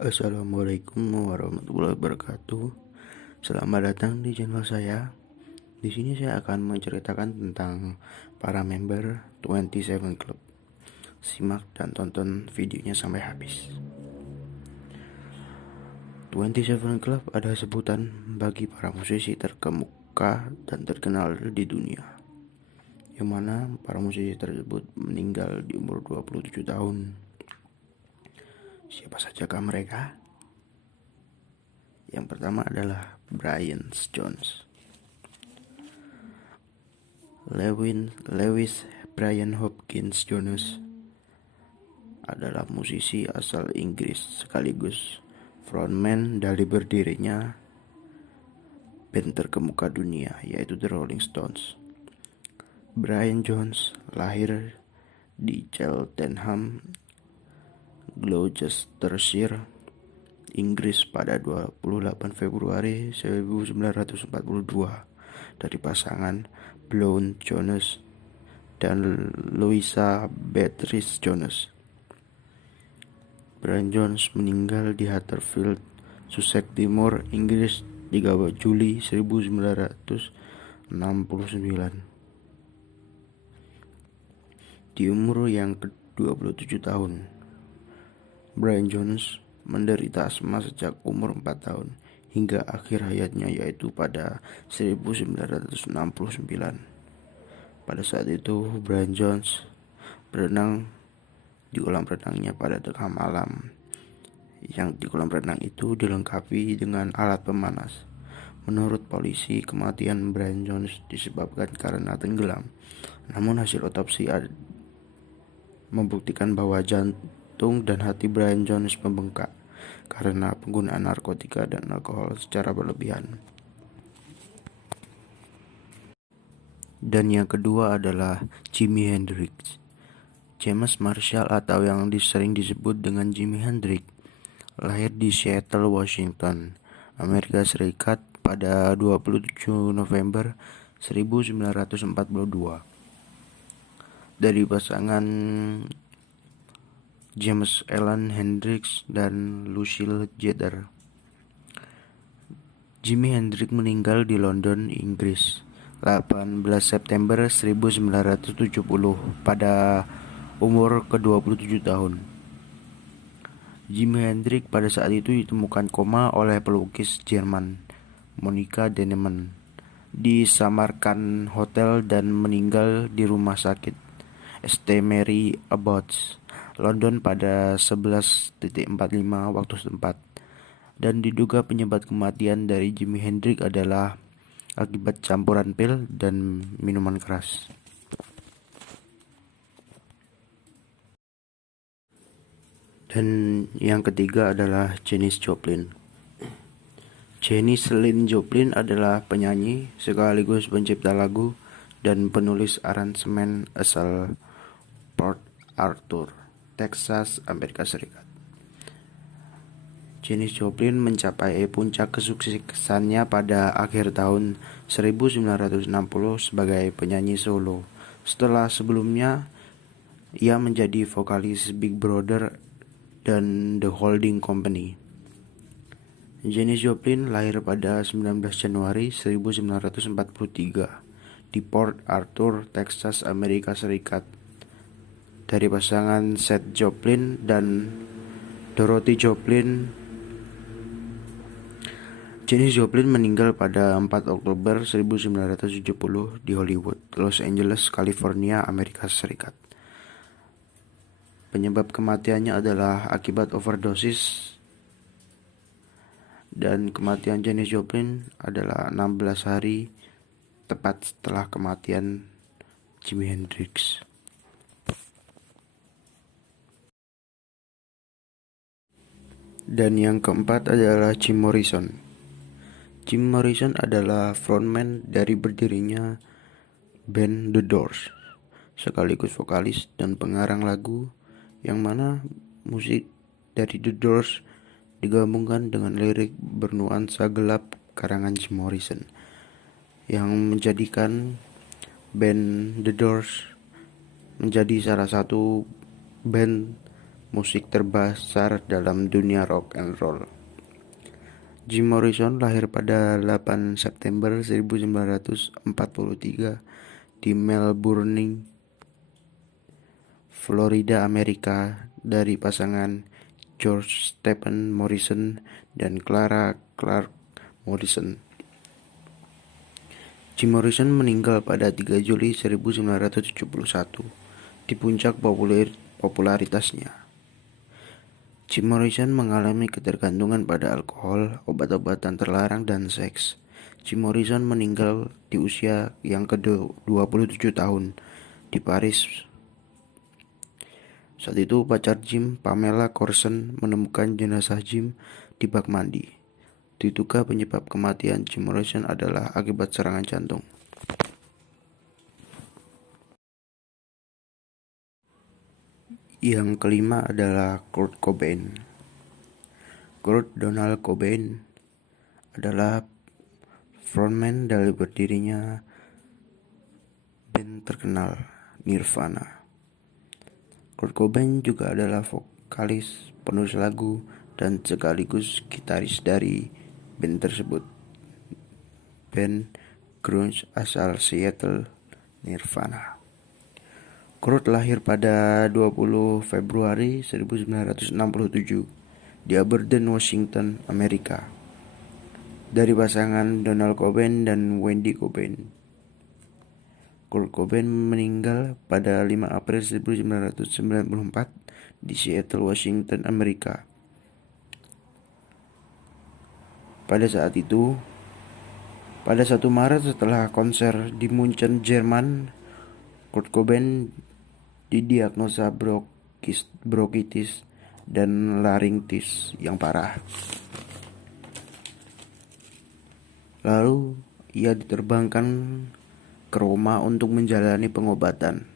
Assalamualaikum warahmatullahi wabarakatuh. Selamat datang di channel saya. Di sini saya akan menceritakan tentang para member 27 Club. Simak dan tonton videonya sampai habis. 27 Club adalah sebutan bagi para musisi terkemuka dan terkenal di dunia, yang mana para musisi tersebut meninggal di umur 27 tahun. Siapa sajakah mereka? Yang pertama adalah Brian Jones. Lewis Brian Hopkins Jones adalah musisi asal Inggris sekaligus frontman dari berdirinya band terkemuka dunia, yaitu The Rolling Stones. Brian Jones lahir di Cheltenham, Gloucestershire, Inggris pada 28 Februari 1942 dari pasangan Blonde Jones dan Louisa Beatrice Jones. Brian Jones meninggal di Huddersfield, Sussex Timur, Inggris 3 Juli 1969 di umur yang ke-27 tahun. Brian Jones menderita asma sejak umur 4 tahun hingga akhir hayatnya, yaitu pada 1969. Pada saat itu Brian Jones berenang di kolam renangnya pada tengah malam, yang di kolam renang itu dilengkapi dengan alat pemanas. Menurut polisi, kematian Brian Jones disebabkan karena tenggelam, namun hasil otopsi membuktikan bahwa jantung dan hati Brian Jones membengkak karena penggunaan narkotika dan alkohol secara berlebihan. Dan yang kedua adalah Jimi Hendrix. James Marshall, atau yang sering disebut dengan Jimi Hendrix, lahir di Seattle, Washington, Amerika Serikat pada 27 November 1942 dari pasangan James Alan Hendrix dan Lucille Jeter. Jimi Hendrix meninggal di London, Inggris 18 September 1970 pada umur ke-27 tahun. Jimi Hendrix pada saat itu ditemukan koma oleh pelukis Jerman Monika Denneman di Samarkand Hotel dan meninggal di rumah sakit St. Mary Abbotts, London pada 11.45 waktu setempat. Dan diduga penyebab kematian dari Jimi Hendrix adalah akibat campuran pil dan minuman keras. Dan yang ketiga adalah Janis Joplin. Janis Lyn Joplin adalah penyanyi sekaligus pencipta lagu dan penulis aransemen asal Port Arthur, Texas, Amerika Serikat. Janis Joplin mencapai puncak kesuksesannya pada akhir tahun 1960 sebagai penyanyi solo, setelah sebelumnya ia menjadi vokalis Big Brother dan The Holding Company. Janis Joplin lahir pada 19 Januari 1943 di Port Arthur, Texas, Amerika Serikat, dari pasangan Seth Joplin dan Dorothy Joplin. Janis Joplin meninggal pada 4 Oktober 1970 di Hollywood, Los Angeles, California, Amerika Serikat. Penyebab kematiannya adalah akibat overdosis, dan kematian Janis Joplin adalah 16 hari tepat setelah kematian Jimi Hendrix. Dan yang keempat adalah Jim Morrison. Jim Morrison adalah frontman dari berdirinya band The Doors, sekaligus vokalis dan pengarang lagu, yang mana musik dari The Doors digabungkan dengan lirik bernuansa gelap karangan Jim Morrison, yang menjadikan band The Doors menjadi salah satu band musik terbesar dalam dunia rock and roll. Jim Morrison lahir pada 8 September 1943 di Melbourne, Florida, Amerika, dari pasangan George Stephen Morrison dan Clara Clark Morrison. Jim Morrison meninggal pada 3 Juli 1971 di puncak popularitasnya. Jim Morrison mengalami ketergantungan pada alkohol, obat-obatan terlarang, dan seks. Jim Morrison meninggal di usia yang ke-27 tahun di Paris. Saat itu pacar Jim, Pamela Corson, menemukan jenazah Jim di bak mandi. Diduga penyebab kematian Jim Morrison adalah akibat serangan jantung. Yang kelima adalah Kurt Cobain. Kurt Donald Cobain adalah frontman dari berdirinya band terkenal Nirvana. Kurt Cobain juga adalah vokalis, penulis lagu, dan sekaligus gitaris dari band tersebut, band grunge asal Seattle, Nirvana. Kurt lahir pada 20 Februari 1967 di Aberdeen, Washington, Amerika, dari pasangan Donald Cobain dan Wendy Cobain. Kurt Cobain meninggal pada 5 April 1994 di Seattle, Washington, Amerika. Pada saat itu, pada 1 Maret setelah konser di Munchen, Jerman, Kurt Cobain didiagnosa bronkitis dan laringtis yang parah. Lalu ia diterbangkan ke Roma untuk menjalani pengobatan.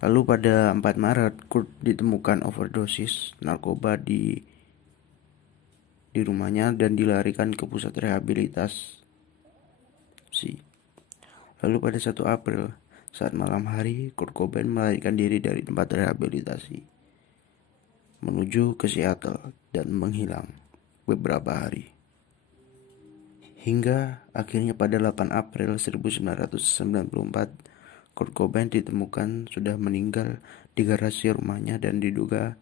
Lalu pada 4 Maret, Kurt ditemukan overdosis narkoba di rumahnya dan dilarikan ke pusat rehabilitasi. Lalu pada 1 April, saat malam hari, Kurt Cobain melarikan diri dari tempat rehabilitasi menuju ke Seattle dan menghilang beberapa hari. Hingga akhirnya pada 8 April 1994, Kurt Cobain ditemukan sudah meninggal di garasi rumahnya dan diduga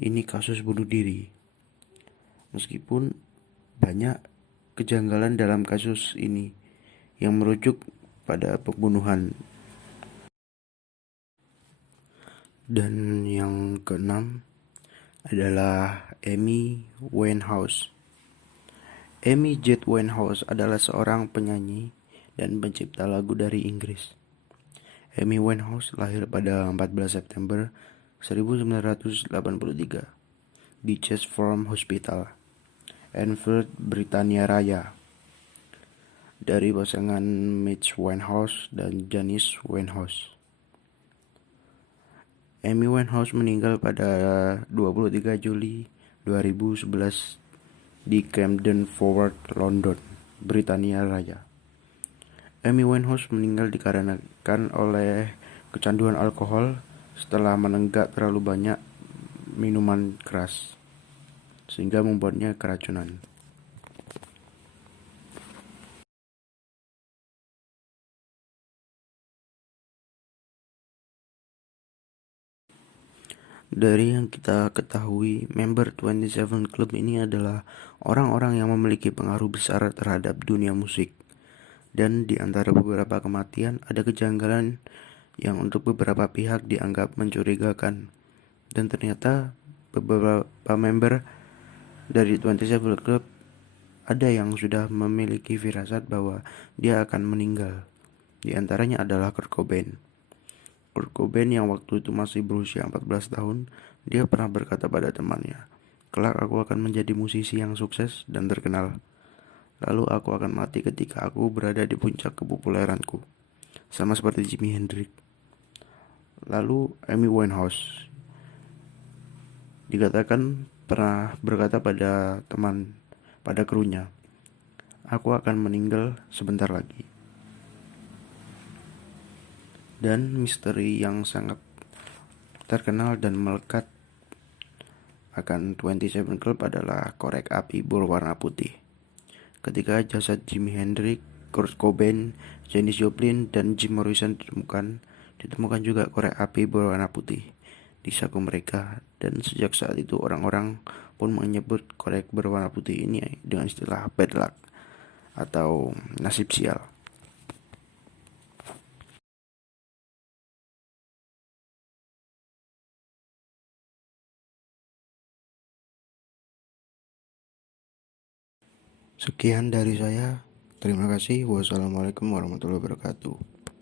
ini kasus bunuh diri. Meskipun banyak kejanggalan dalam kasus ini yang merujuk pada pembunuhan. Dan yang keenam adalah Amy Winehouse. Amy Jade Winehouse adalah seorang penyanyi dan pencipta lagu dari Inggris. Amy Winehouse lahir pada 14 September 1983 di Chatsworth Hospital, Enfield, Britania Raya, dari pasangan Mitch Winehouse dan Janice Winehouse. Amy Winehouse meninggal pada 23 Juli 2011 di Camden Forward, London, Britania Raya. Amy Winehouse meninggal dikarenakan oleh kecanduan alkohol setelah menenggak terlalu banyak minuman keras, sehingga membuatnya keracunan. Dari yang kita ketahui, member 27 Club ini adalah orang-orang yang memiliki pengaruh besar terhadap dunia musik. Dan di antara beberapa kematian, ada kejanggalan yang untuk beberapa pihak dianggap mencurigakan. Dan ternyata beberapa member dari 27 Club ada yang sudah memiliki firasat bahwa dia akan meninggal. Di antaranya adalah Kurt Cobain. Kurt Cobain yang waktu itu masih berusia 14 tahun, dia pernah berkata pada temannya, "Kelak aku akan menjadi musisi yang sukses dan terkenal. Lalu aku akan mati ketika aku berada di puncak kepopuleranku, sama seperti Jimi Hendrix." Lalu Amy Winehouse dikatakan pernah berkata pada krunya, "Aku akan meninggal sebentar lagi." Dan misteri yang sangat terkenal dan melekat akan 27 Club adalah korek api berwarna putih. Ketika jasad Jimi Hendrix, Kurt Cobain, Janis Joplin, dan Jim Morrison ditemukan juga korek api berwarna putih di saku mereka, dan sejak saat itu orang-orang pun menyebut korek berwarna putih ini dengan istilah bad luck atau nasib sial. Sekian dari saya. Terima kasih. Wassalamualaikum warahmatullahi wabarakatuh.